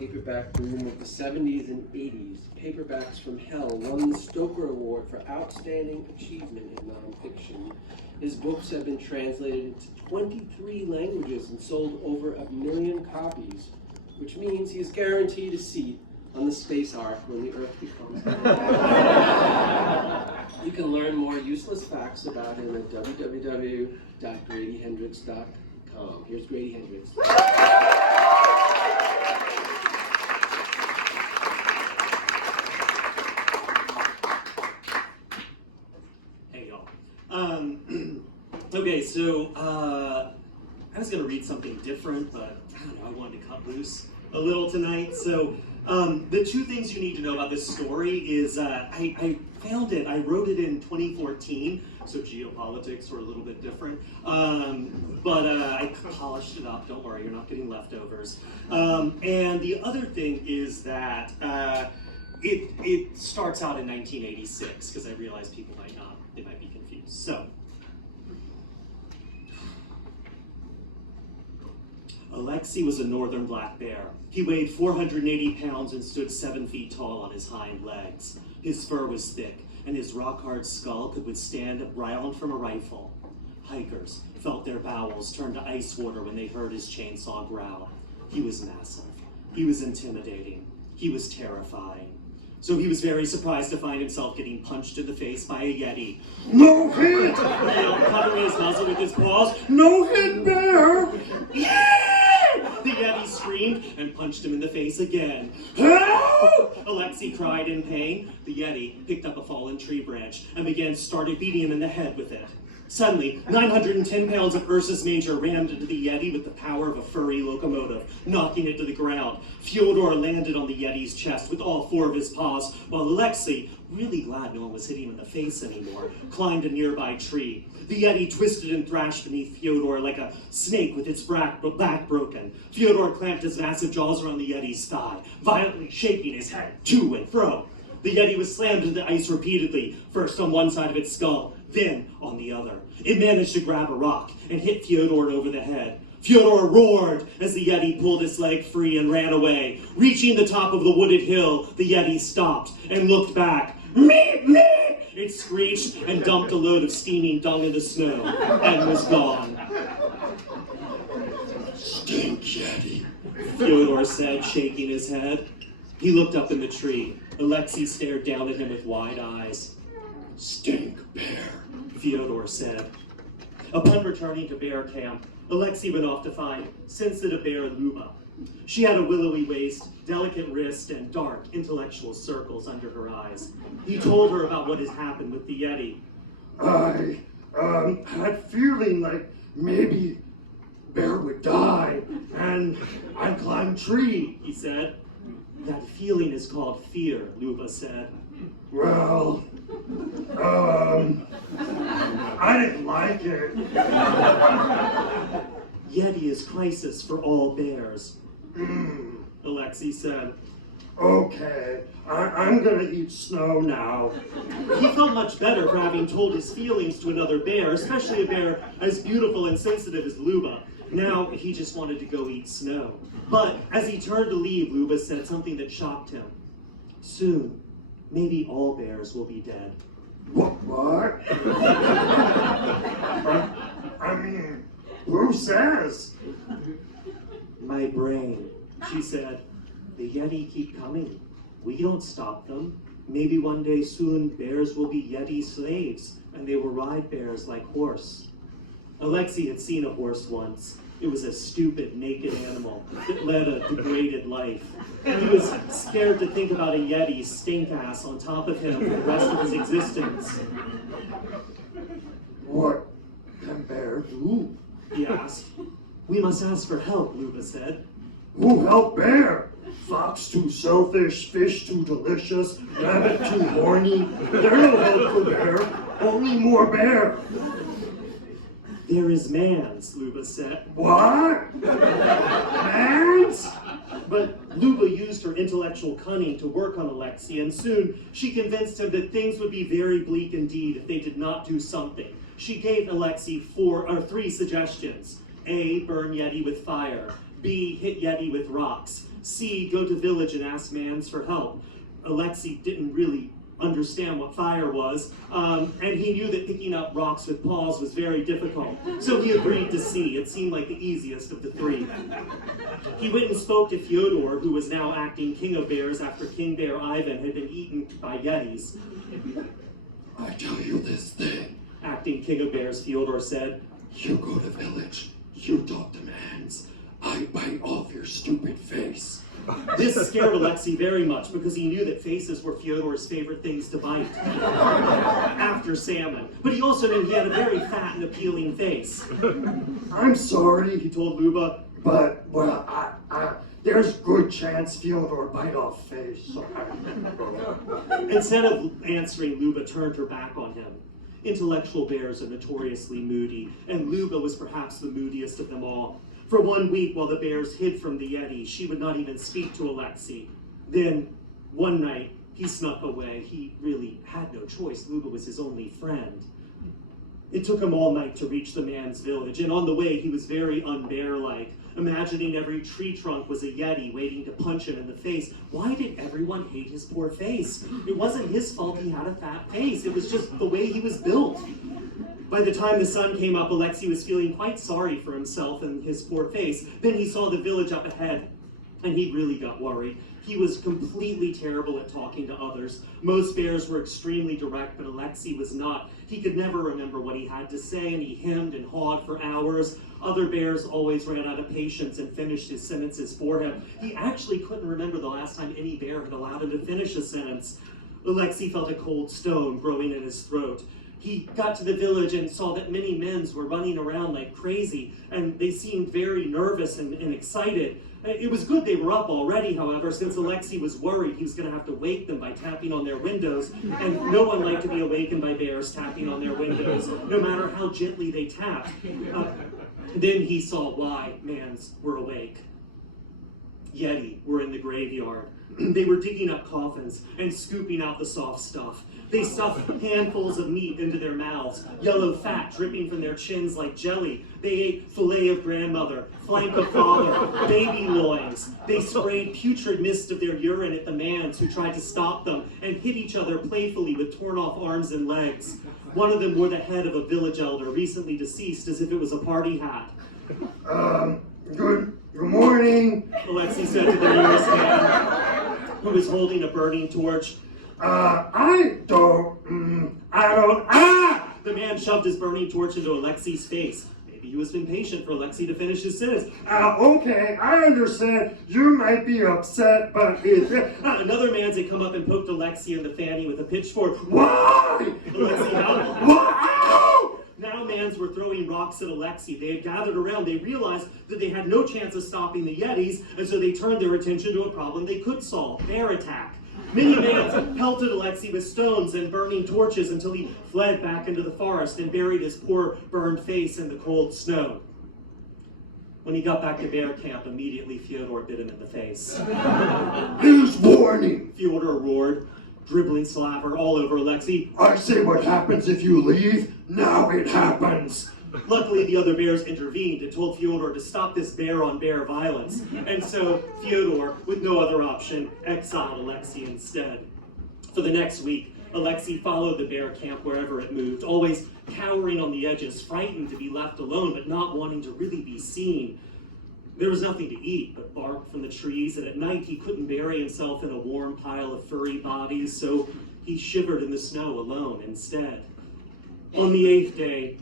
paperback boom of the 70s and 80s, Paperbacks from Hell won the Stoker Award for Outstanding Achievement in Nonfiction. His books have been translated into 23 languages and sold over 1 million copies, which means he is guaranteed a seat on the space ark when the Earth becomes habitable. You can learn more useless facts about him at www.gradyhendrix.com. Here's Grady Hendrix. Hey, y'all. Okay, so I was going to read something different, but I don't know, I wanted to cut loose a little tonight. So the two things you need to know about this story is I found it, I wrote it in 2014, so geopolitics were a little bit different, but I polished it up, don't worry, you're not getting leftovers. And the other thing is that it starts out in 1986, because I realize people might not, they might be confused. So, ALEXI was a northern black bear. He weighed 480 pounds and stood 7 feet tall on his hind legs. His fur was thick, and his rock-hard skull could withstand a round from a rifle. Hikers felt their bowels turn to ice water when they heard his chainsaw growl. He was massive. He was intimidating. He was terrifying. So he was very surprised to find himself getting punched in the face by a Yeti. "No hit!" He yelled, covering his muzzle with his paws. "No hit, bear!" "Yeah!" The Yeti screamed and punched him in the face again. "Help!" ALEXI cried in pain. The Yeti picked up a fallen tree branch and started beating him in the head with it. Suddenly, 910 pounds of Ursus Major rammed into the Yeti with the power of a furry locomotive, knocking it to the ground. Fyodor landed on the Yeti's chest with all 4 of his paws, while ALEXI, really glad no one was hitting him in the face anymore, climbed a nearby tree. The Yeti twisted and thrashed beneath Fyodor like a snake with its back broken. Fyodor clamped his massive jaws around the Yeti's thigh, violently shaking his head to and fro. The Yeti was slammed into the ice repeatedly, first on one side of its skull, then on the other. It managed to grab a rock and hit Fyodor over the head. Fyodor roared as the Yeti pulled its leg free and ran away. Reaching the top of the wooded hill, the Yeti stopped and looked back. "Meep, meep!" It screeched and dumped a load of steaming dung in the snow and was gone. "Stink Yeti," Fyodor said, shaking his head. He looked up in the tree. ALEXI stared down at him with wide eyes. "Stink bear," Fyodor said. Upon returning to bear camp, ALEXI went off to find sensitive bear Luba. She had a willowy waist, delicate wrist, and dark, intellectual circles under her eyes. He told her about what had happened with the Yeti. "I had feeling like maybe bear would die, and I climbed tree," he said. "That feeling is called fear," Luba said. "Well, I didn't like it." "Yeti is crisis for all bears," ALEXI said. "Okay, I'm gonna eat snow now." He felt much better for having told his feelings to another bear, especially a bear as beautiful and sensitive as Luba. Now he just wanted to go eat snow. But as he turned to leave, Luba said something that shocked him. "Soon, maybe all bears will be dead." What? I mean, who says? "My brain," she said. "The Yeti keep coming. We don't stop them. Maybe one day soon bears will be Yeti slaves, and they will ride bears like horse." ALEXI had seen a horse once. It was a stupid, naked animal that led a degraded life. He was scared to think about a Yeti stink-ass on top of him for the rest of his existence. "What can bear do?" he asked. "We must ask for help," Luba said. "Who help bear? Fox too selfish, fish too delicious, rabbit too horny. There's no help for bear, only more bear." "There is man's," Luba said. "What? Man's?" But Luba used her intellectual cunning to work on ALEXI, and soon she convinced him that things would be very bleak indeed if they did not do something. She gave ALEXI 3 suggestions. A, burn Yeti with fire. B, hit Yeti with rocks. C, go to village and ask Mans for help. ALEXI didn't really understand what fire was, and he knew that picking up rocks with paws was very difficult, so he agreed to C. It seemed like the easiest of the three. He went and spoke to Fyodor, who was now acting king of bears after King Bear Ivan had been eaten by yetis. I tell you this thing, Acting king of bears, Fyodor said, you go to village, you talk to Mans, I bite off your stupid face. This scared ALEXI very much because he knew that faces were Fyodor's favorite things to bite, after salmon. But he also knew he had a very fat and appealing face. I'm sorry, he told Luba, but, well, there's good chance Fyodor bite off face. Instead of answering, Luba turned her back on him. Intellectual bears are notoriously moody, and Luba was perhaps the moodiest of them all. For 1 week, while the bears hid from the Yeti, she would not even speak to ALEXI. Then, one night, he snuck away. He really had no choice. Luba was his only friend. It took him all night to reach the man's village, and on the way, he was very unbear-like, imagining every tree trunk was a Yeti waiting to punch him in the face. Why did everyone hate his poor face? It wasn't his fault he had a fat face. It was just the way he was built. By the time the sun came up, ALEXI was feeling quite sorry for himself and his poor face. Then he saw the village up ahead, and he really got worried. He was completely terrible at talking to others. Most bears were extremely direct, but ALEXI was not. He could never remember what he had to say, and he hemmed and hawed for hours. Other bears always ran out of patience and finished his sentences for him. He actually couldn't remember the last time any bear had allowed him to finish a sentence. ALEXI felt a cold stone growing in his throat. He got to the village and saw that many men were running around like crazy, and they seemed very nervous and excited. It was good they were up already, however, since ALEXI was worried he was going to have to wake them by tapping on their windows, and no one liked to be awakened by bears tapping on their windows, no matter how gently they tapped. Then he saw why Mans were awake. Yeti were in the graveyard. They were digging up coffins and scooping out the soft stuff. They stuffed handfuls of meat into their mouths, yellow fat dripping from their chins like jelly. They ate fillet of grandmother, flank of father, baby loins. They sprayed putrid mist of their urine at the Mans who tried to stop them and hit each other playfully with torn off arms and legs. One of them wore the head of a village elder recently deceased as if it was a party hat. Good morning. ALEXI said to the nearest man, who was holding a burning torch. The man shoved his burning torch into ALEXI's face. Maybe he was impatient for ALEXI to finish his sentence. Okay, I understand. You might be upset, but Another man had come up and poked ALEXI in the fanny with a pitchfork. Why? ALEXI howled. Why? Now Mans were throwing rocks at ALEXI. They had gathered around. They realized that they had no chance of stopping the Yetis, and so they turned their attention to a problem they could solve: bear attack. Many Mans pelted ALEXI with stones and burning torches until he fled back into the forest and buried his poor burned face in the cold snow. When he got back to bear camp, immediately Fyodor bit him in the face. Here's warning. Fyodor roared, dribbling saliva all over ALEXI. I say what happens if you leave. Now it happens. Luckily, the other bears intervened and told Fyodor to stop this bear-on-bear violence. And so Fyodor, with no other option, exiled ALEXI instead. For the next week, ALEXI followed the bear camp wherever it moved, always cowering on the edges, frightened to be left alone, but not wanting to really be seen. There was nothing to eat but bark from the trees, and at night he couldn't bury himself in a warm pile of furry bodies, so he shivered in the snow alone instead. On the 8th day,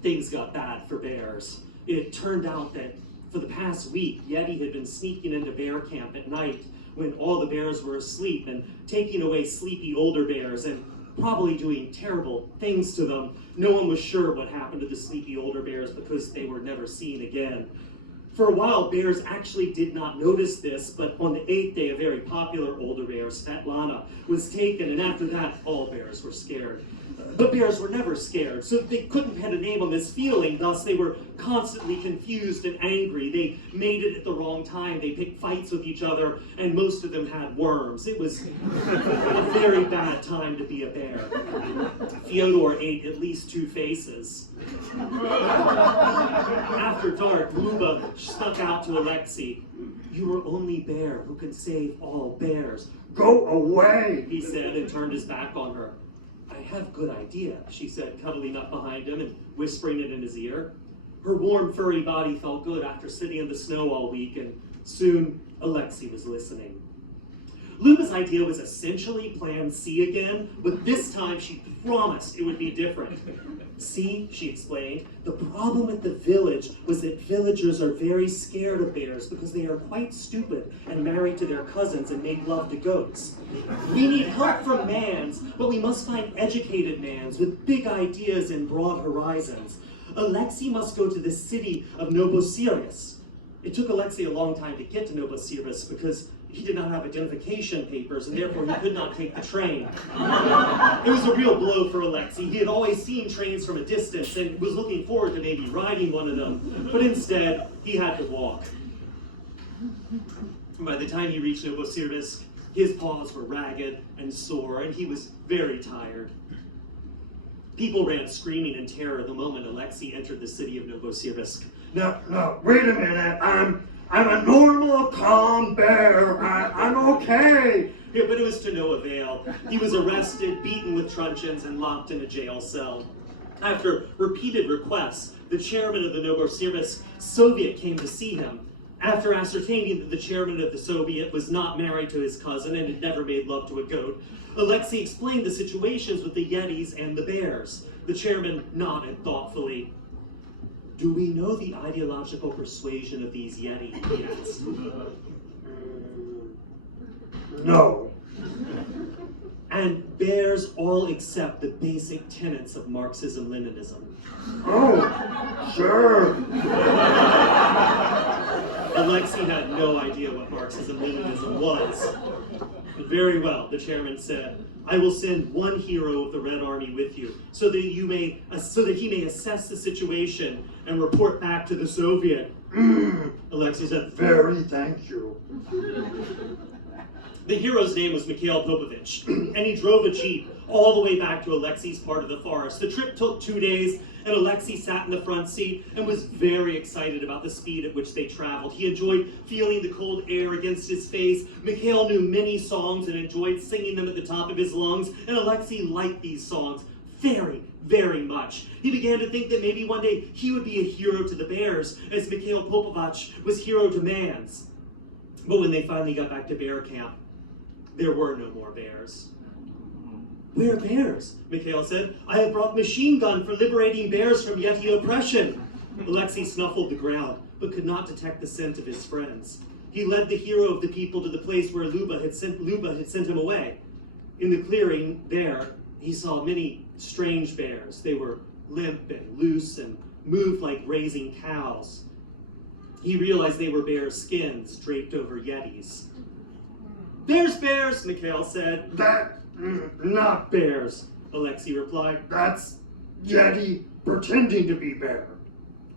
things got bad for bears. It turned out that for the past week, Yeti had been sneaking into bear camp at night when all the bears were asleep and taking away sleepy older bears and probably doing terrible things to them. No one was sure what happened to the sleepy older bears because they were never seen again. For a while, bears actually did not notice this, but on the 8th day, a very popular older bear, Svetlana, was taken, and after that, all bears were scared. But bears were never scared, so they couldn't put a name on this feeling, thus they were constantly confused and angry. They mated at the wrong time, they picked fights with each other, and most of them had worms. It was a very bad time to be a bear. Fyodor ate at least 2 faces. After dark, Luba snuck out to ALEXI. You are only bear who can save all bears, Go away! he said, and turned his back on her. I have good idea, she said, cuddling up behind him and whispering it in his ear. Her warm, furry body felt good after sitting in the snow all week, and soon ALEXI was listening. Luba's idea was essentially Plan C again, but this time she promised it would be different. See, she explained, the problem with the village was that villagers are very scared of bears because they are quite stupid and married to their cousins and make love to goats. We need help from mans, but we must find educated mans with big ideas and broad horizons. ALEXI must go to the city of Novosibirsk. It took ALEXI a long time to get to Novosibirsk because he did not have identification papers, and therefore he could not take the train. It was a real blow for ALEXI. He had always seen trains from a distance and was looking forward to maybe riding one of them, but instead, he had to walk. By the time he reached Novosibirsk, his paws were ragged and sore, and he was very tired. People ran screaming in terror the moment ALEXI entered the city of Novosibirsk. No, wait a minute. I'm a normal, calm bear. I'm okay. Yeah, but it was to no avail. He was arrested, beaten with truncheons, and locked in a jail cell. After repeated requests, the chairman of the Novosibirsk Soviet came to see him. After ascertaining that the chairman of the Soviet was not married to his cousin and had never made love to a goat, ALEXI explained the situations with the Yetis and the bears. The chairman nodded thoughtfully. Do we know the ideological persuasion of these Yeti? He asked. No. And bears all accept the basic tenets of Marxism-Leninism. Oh, sure. ALEXI had no idea what Marxism-Leninism was. Very well, the chairman said. I will send one hero of the Red Army with you, so that he may assess the situation and report back to the Soviet. ALEXI said, Very thank you. The hero's name was Mikhail Popovich, and he drove a jeep all the way back to ALEXI's part of the forest. The trip took 2 days, and ALEXI sat in the front seat and was very excited about the speed at which they traveled. He enjoyed feeling the cold air against his face. Mikhail knew many songs and enjoyed singing them at the top of his lungs, and ALEXI liked these songs very, very much. He began to think that maybe one day he would be a hero to the bears, as Mikhail Popovich was hero to mans. But when they finally got back to bear camp, there were no more bears. Where bears? Mikhail said. I have brought machine gun for liberating bears from Yeti oppression. ALEXI snuffled the ground, but could not detect the scent of his friends. He led the hero of the people to the place where Luba had sent him away. In the clearing there, he saw many strange bears. They were limp and loose and moved like grazing cows. He realized they were bear skins draped over Yetis. There's bears, Mikhail said. Not Bears, ALEXI replied. That's Yeti pretending to be bear.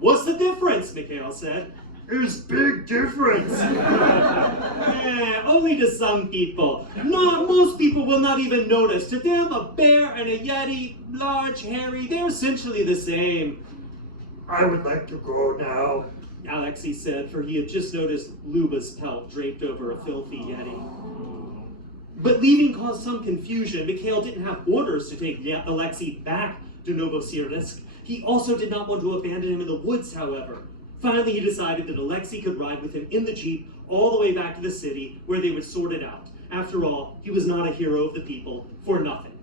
What's the difference, Mikhail said. There's big difference. Only to some people. Most people will not even notice. To them, a bear and a Yeti, large, hairy, they're essentially the same. I would like to go now. ALEXI said, for he had just noticed Luba's pelt draped over a filthy Yeti. But leaving caused some confusion. Mikhail didn't have orders to take ALEXI back to Novosibirsk. He also did not want to abandon him in the woods, however. Finally, he decided that ALEXI could ride with him in the jeep all the way back to the city where they would sort it out. After all, he was not a hero of the people for nothing.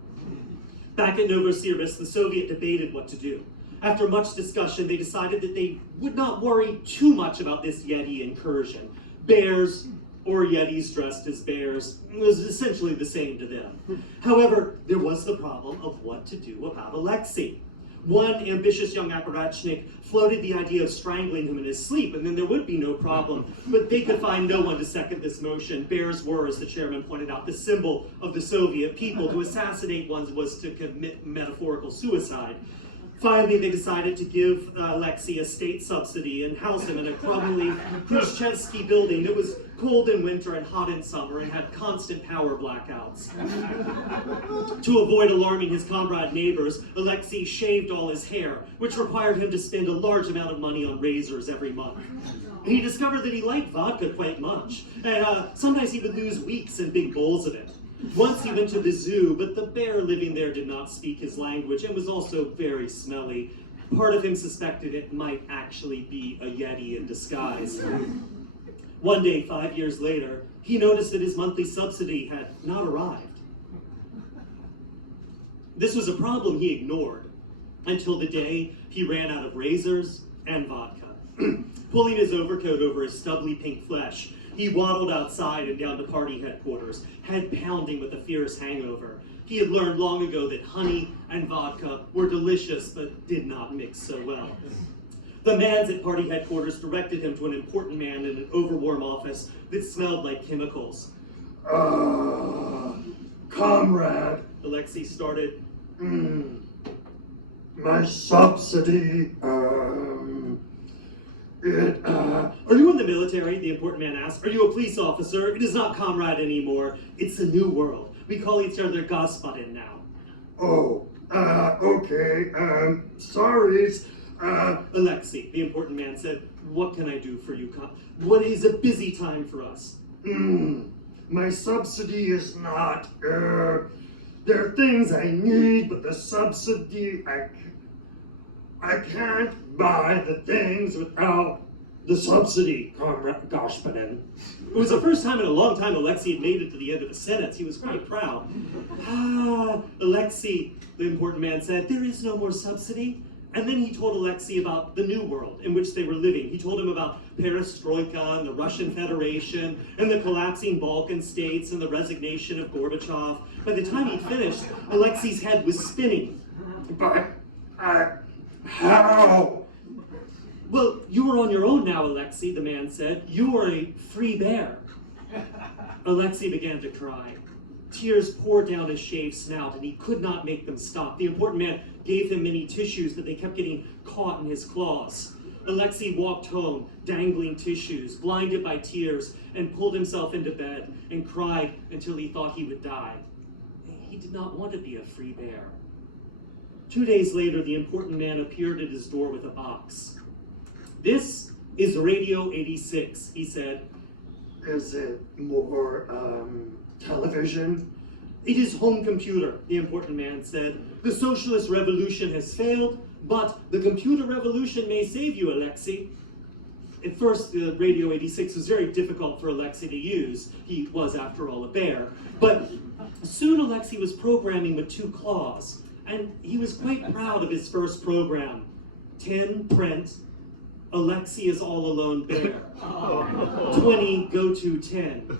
Back at Novosibirsk, the Soviet debated what to do. After much discussion, they decided that they would not worry too much about this Yeti incursion. Bears or Yetis dressed as bears was essentially the same to them. However, there was the problem of what to do about ALEXI. One ambitious young apparatchik floated the idea of strangling him in his sleep, and then there would be no problem. But they could find no one to second this motion. Bears were, as the chairman pointed out, the symbol of the Soviet people. To assassinate one was to commit metaphorical suicide. Finally, they decided to give ALEXI a state subsidy and house him in a crumbly Khrushchevsky building that was cold in winter and hot in summer and had constant power blackouts. To avoid alarming his comrade neighbors, ALEXI shaved all his hair, which required him to spend a large amount of money on razors every month. He discovered that he liked vodka quite much, and sometimes he would lose weeks in big bowls of it. Once he went to the zoo, but the bear living there did not speak his language and was also very smelly. Part of him suspected it might actually be a Yeti in disguise. One day, 5 years later, he noticed that his monthly subsidy had not arrived. This was a problem he ignored until the day he ran out of razors and vodka. Pulling his overcoat over his stubbly pink flesh, he waddled outside and down to party headquarters, head pounding with a fierce hangover. He had learned long ago that honey and vodka were delicious but did not mix so well. The mans at party headquarters directed him to an important man in an overwarm office that smelled like chemicals. Comrade, ALEXI started. My subsidy, Are you in the military? The important man asked. Are you a police officer? It is not comrade anymore. It's a new world. We call each other Gospodin now. Okay, sorry. ALEXI, the important man said, what can I do for you? What is a busy time for us? My subsidy is not, there are things I need, but the subsidy, I can't buy the things without the subsidy, Comrade Gospodin. It was the first time in a long time ALEXI had made it to the end of a sentence. He was quite proud. ALEXI, the important man said, there is no more subsidy. And then he told ALEXI about the new world in which they were living. He told him about perestroika and the Russian Federation and the collapsing Balkan states and the resignation of Gorbachev. By the time he'd finished, ALEXI's head was spinning. But, how? Well, you are on your own now, ALEXI, the man said. You are a free bear. ALEXI began to cry. Tears poured down his shaved snout, and he could not make them stop. The important man gave him many tissues, but they kept getting caught in his claws. ALEXI walked home, dangling tissues, blinded by tears, and pulled himself into bed and cried until he thought he would die. He did not want to be a free bear. 2 days later, the important man appeared at his door with a box. This is Radio 86, he said. Is it more, television? It is home computer, the important man said. The socialist revolution has failed, but the computer revolution may save you, ALEXI. At first, the Radio 86 was very difficult for ALEXI to use. He was, after all, a bear. But soon ALEXI was programming with 2 claws, and he was quite proud of his first program. 10 print, ALEXI is all alone bear. 20 go to 10.